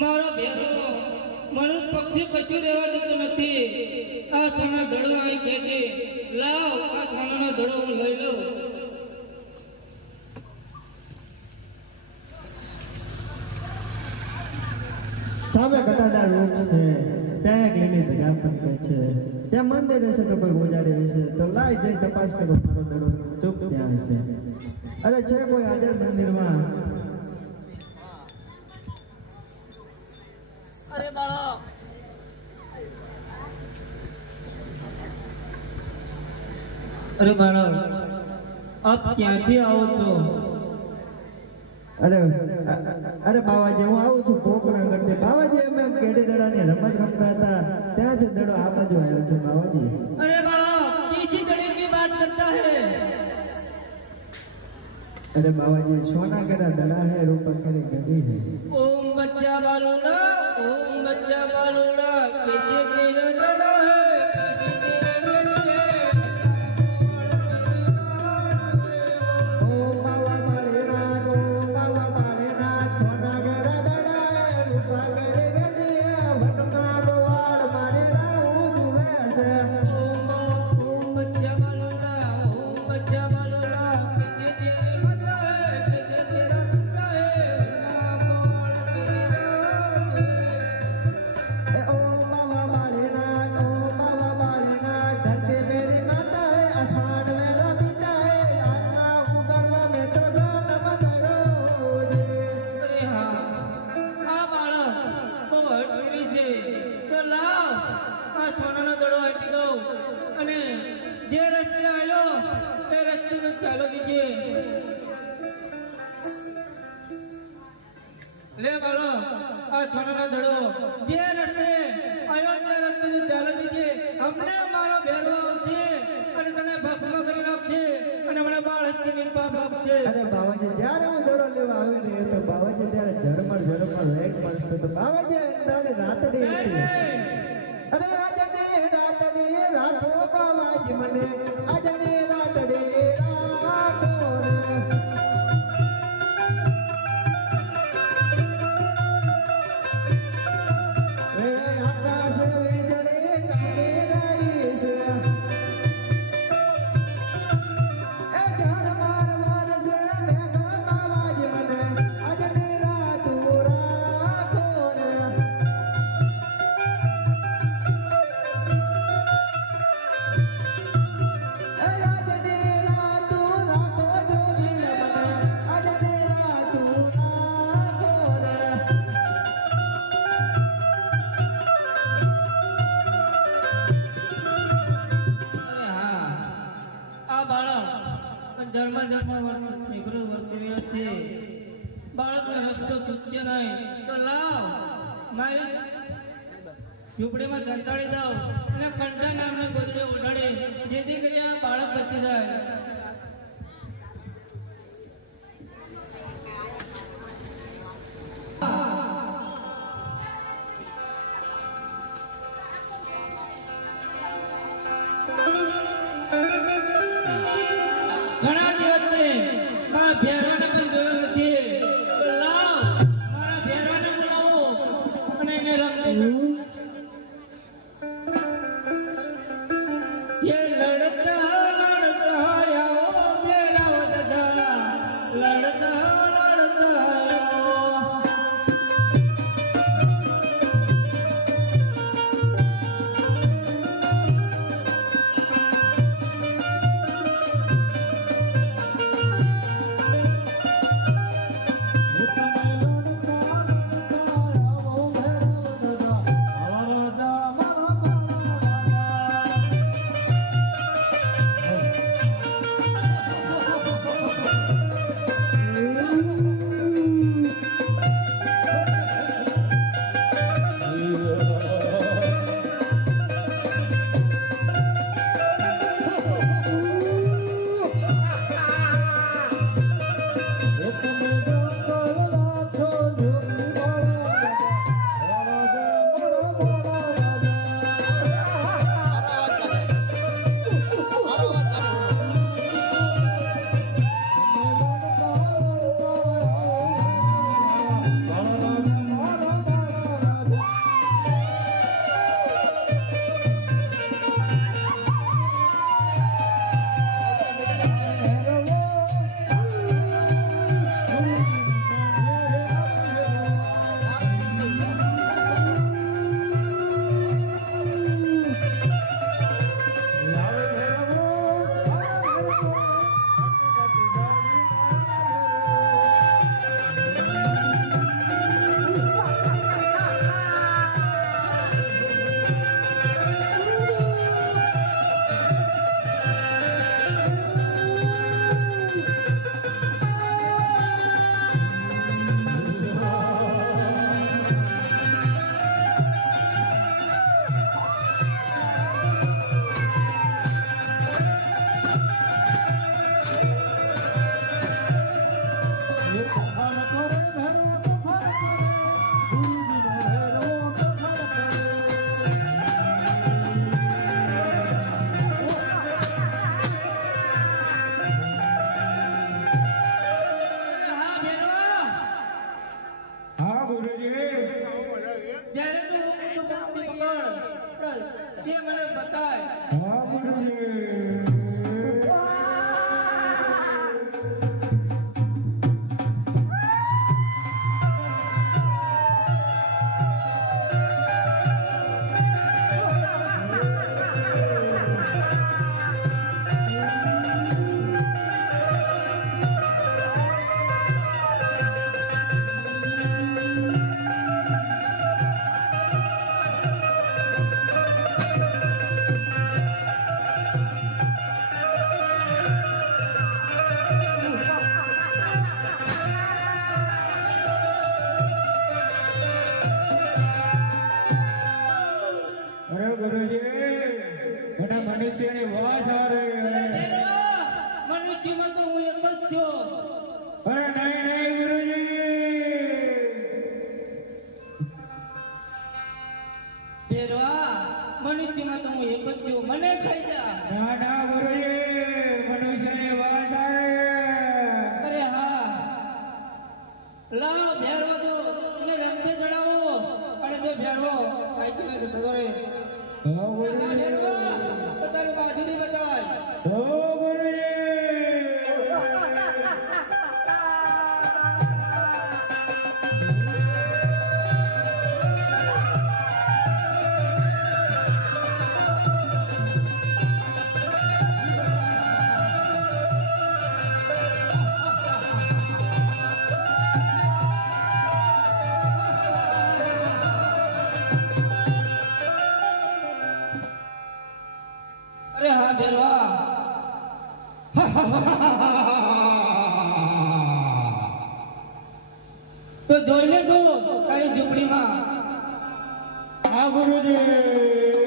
મારો ભેરો મનુષ્ય પક્ષી કશું રહેવા દેતો નથી. આ છાણા ધડો અહીં ખેંચી લાવ. આ છાણાનો ધડો હું લઈ લઉં. સામે ઘટાદાર વૃક્ષ છે, ત્યાં એક લીલી ધજા પણ છે, ત્યાં મંદિર હશે તો કોઈ પૂજારી હશે, તો લાઈ જઈ તપાસ કરો. મારો ધડો ચૂપ ત્યાં હશે. અરે છે કોઈ હાજર મંદિરમાં? અરે બાળો, અરે બાળો, આપ ક્યાંથી આવો છો? અરે બાવાજી, હું આવું છું પોકરણ કરતી. બાવાજી, અમે કેડી દડાની રમત રમતા હતા, ત્યાંથી દડો આ બાજુ આવ્યો છે બાવાજી. અરે બાળો, किसी दड़े की बात करता है? अरे बाबाजी, सोना केरा दड़ा है, रूपा केरी गदी है. ओम बच्चा बालूड़ा, ओम बच्चा बालूड़ा, किसी केरा दड़ा है, ओम बाबा बालेना, सोना केरा दड़ा है, रूपा केरी गदी है, वनमा रोवाड़ मारेना उजुवे से. ओम बच्चा बालूड़ा, ओम बच्चा बालूड़ा, किसी तेरे मता है, किसी तेरा मता है, ओम बाबा बालेना, धरती मेरी माता है, आसमान मेरा पिता है, आत्मा उगरवा में तो जन्म धरो रे. अरे हाँ, આ બાળક બહુ હટકેલી છે. તો લાવ, આ સોનાનો દડો હટી દઉં અને જે રસ્તે આવ્યો તે રસ્તે તો ચાલો દીજે. લે બાળક, આ સોનાનો દડો જે રસ્તે આવ્યો તે રસ્તે તો ચાલો દીજે. અમને મારો ભેરવો આવશે અને તને ભસ્મ કરી નાખશે અને મને બાળ હત્યાની પાપ આપશે. અરે બાવાજી, જ્યારે હું દડો લેવા આવી રહ્યો તો બાવાજી ત્યારે ઝરમર વેગ મળતો તો બાવાજી અંધારી રાતડી હતી. અરે રાજની રાતડી રાખો બાવાજી મને, આજની રાતડી રાખો રે. એ આકાશ વીજળી ચમકી રહી છે, એ ઝરમર વરસે મેઘ બાવાજી મને, આજની રાત રાખો રે. એ આજની રાત રાખો જોગી મને, આજની રાત રાખો રે. અરે હા, આ બાળક ધર્મ નીકળું વર્તી રહ્યો છે. બાળકને રસ્તો ચૂકશે નહીં તો લાવ, મારી ઝૂંપડીમાં સંતાડી દઉં અને કંઠા નામની ગોદડી ઓઢાડી, જેથી કરી આ બાળક બચી જાય. ઘણા દિવસથી મારા ભેરવાને પણ જોયો નથી. તો લાવ, મારા ભેરવાને બોલાવો અને એને રમતે જવું. ये लड़ता लड़ता आओ मेरा दादा, लड़ता लड़ता आओ. હા ભેરવા હા ગુરુજી જ્યારે તું ઊંટનું પંક્તિ પકડ તે મને બતાય હા ગુરુજી અરે ગુરુજી મને મનુષ્યની વાસ આવે ભેરવા મનુષ્યમાં તો હું એક જ છું અરે નહીં ગુરુજી ભેરવા મનુષ્યમાં તો હું એક જ છું મને ખાઈ જા ના ગુરુજી મનુષ્યની વાસ આવે અરે હા લાવ ભેરવા તો મને રમતે જણાવો અને જો ભેરવો આઈથી ને જતો રે હા હા ગુરુજી ભેરવા તો તારું બહાદુરી બતાય ઓ ગુરુજી અરે હા ભેરવા તો જોઈ લે તું તારી ઝૂંપડીમાં હા ગુરુજી